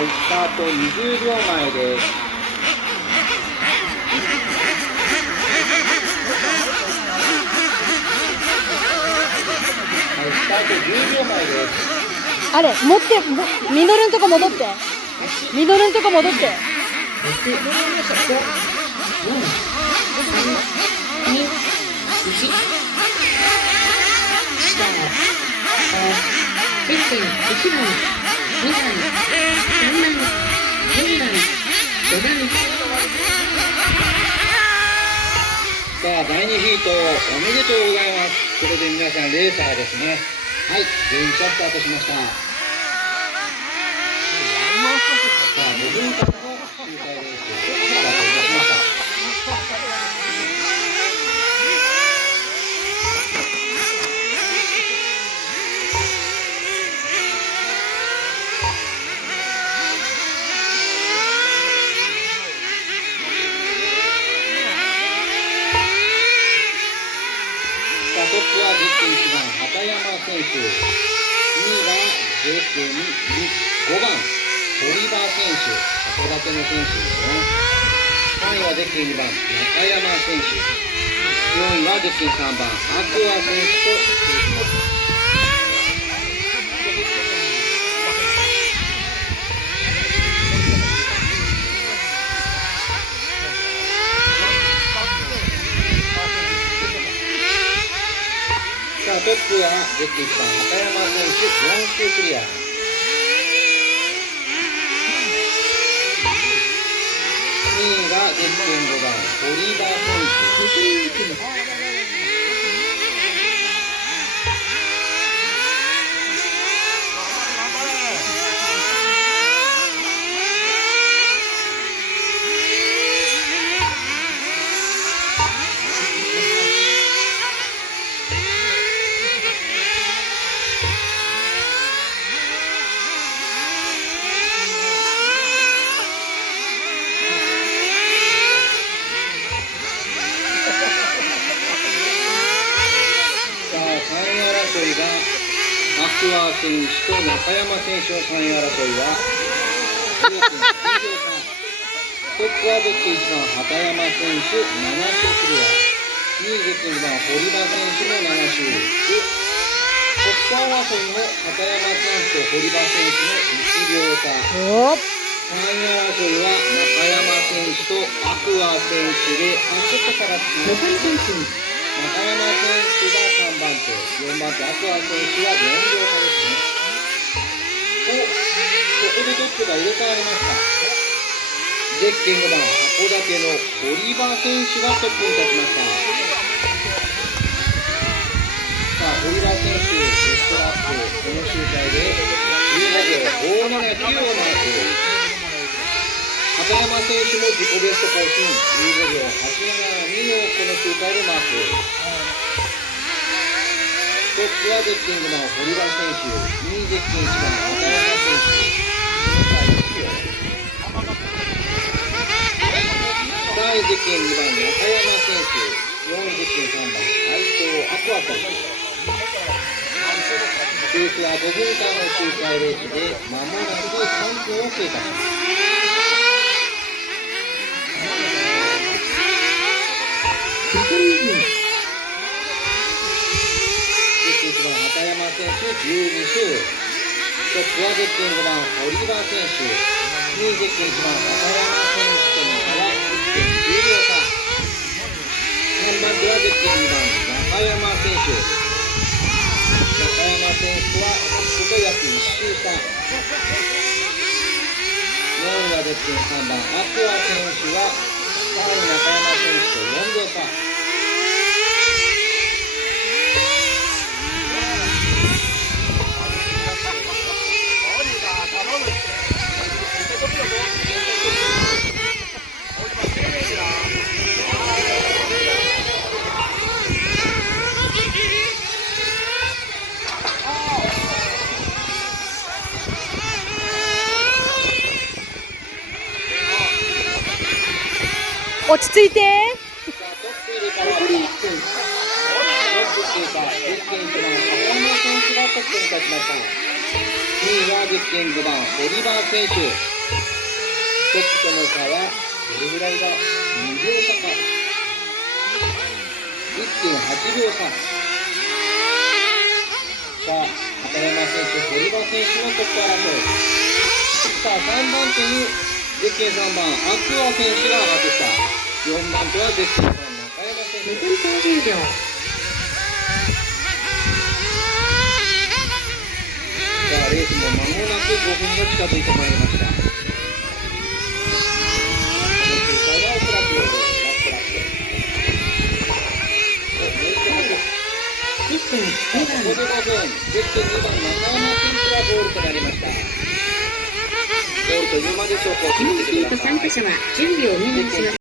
はい、スタート20秒前です。はい、スタート10秒前です。あれ、持って、ミノルんとこ戻って。ミノルんとこ戻って。6、7、5、4、3、2、1。スタート。1分、1番、2番、3番、4番、5番。さあ、第2ヒートおめでとうございます。これで皆さんレーサーですね。はい、全員スタートしました。さあ、5分間の周回レーススタートいたしました。トップはゼッケン1番畑山選手、2位がゼッケン5番堀場選手、函館の選手ですね。3位はゼッケン2番中山選手、4位はゼッケン3番アクア選手と続きます。さあ、トップはゼッケン1番畑山選手、4周クリア。2位がゼッケン5番堀場選手。アクア選手と中山選手の3位争いは0.9秒差。トップはゼッケン1番畑山選手7周クリア、2位ゼッケン2番堀場選手も7周で、トップ争いも畑山選手と堀場選手の1秒差。3位争いは中山選手とアクア選手で、ちょっと差がつきます。中山選手が3番手、4番手アクア選手は4秒差ですね。ここでトップが入れ替わりました。ゼッケン5番函館の堀場選手がトップに立ちました。さあ、堀場選手ベストラップ、この周回で15秒579をマーク。畑山選手も自己ベスト更新15秒872をこの周回でマーク。トップはゼッケン5番堀場選手、2位ゼッケン1番畑山選手、3位ゼッケン2番中山選手、4位ゼッケン3番斉藤アクア選手。レースは5分間の周回レースで間もなく3分を経過します。畑山選手12周、トップはゼッケン5番堀場選手、2位ゼッケン1番畑山選手との差は 1.9 秒差。3番手はゼッケン2番中山選手、中山選手はトップと約1周差。4位はゼッケン3番アクア選手は3位中山選手と4秒差。落ち着いて。残り1分。トップ通過、ゼッケン1番畑山選手がトップに立ちました。2位はゼッケン5番堀場選手。トップとの差はどれぐらいだ。2秒差か。1.8秒差。さあ、片山選手、堀場選手のトップ争い。さあ、3番手にゼッケン3番、アクア選手が上がってきた。4番手はゼッケン3番、中山選手。残り30秒。さあ、レースも間もなく5分が近づいてまいりました。おそらくラップラップ。1分2番。ここで5分、ゼッケン2番、中山選手はゴールとなりました。ゴールというまで走行を決めてください。参加者は準備をお願いします。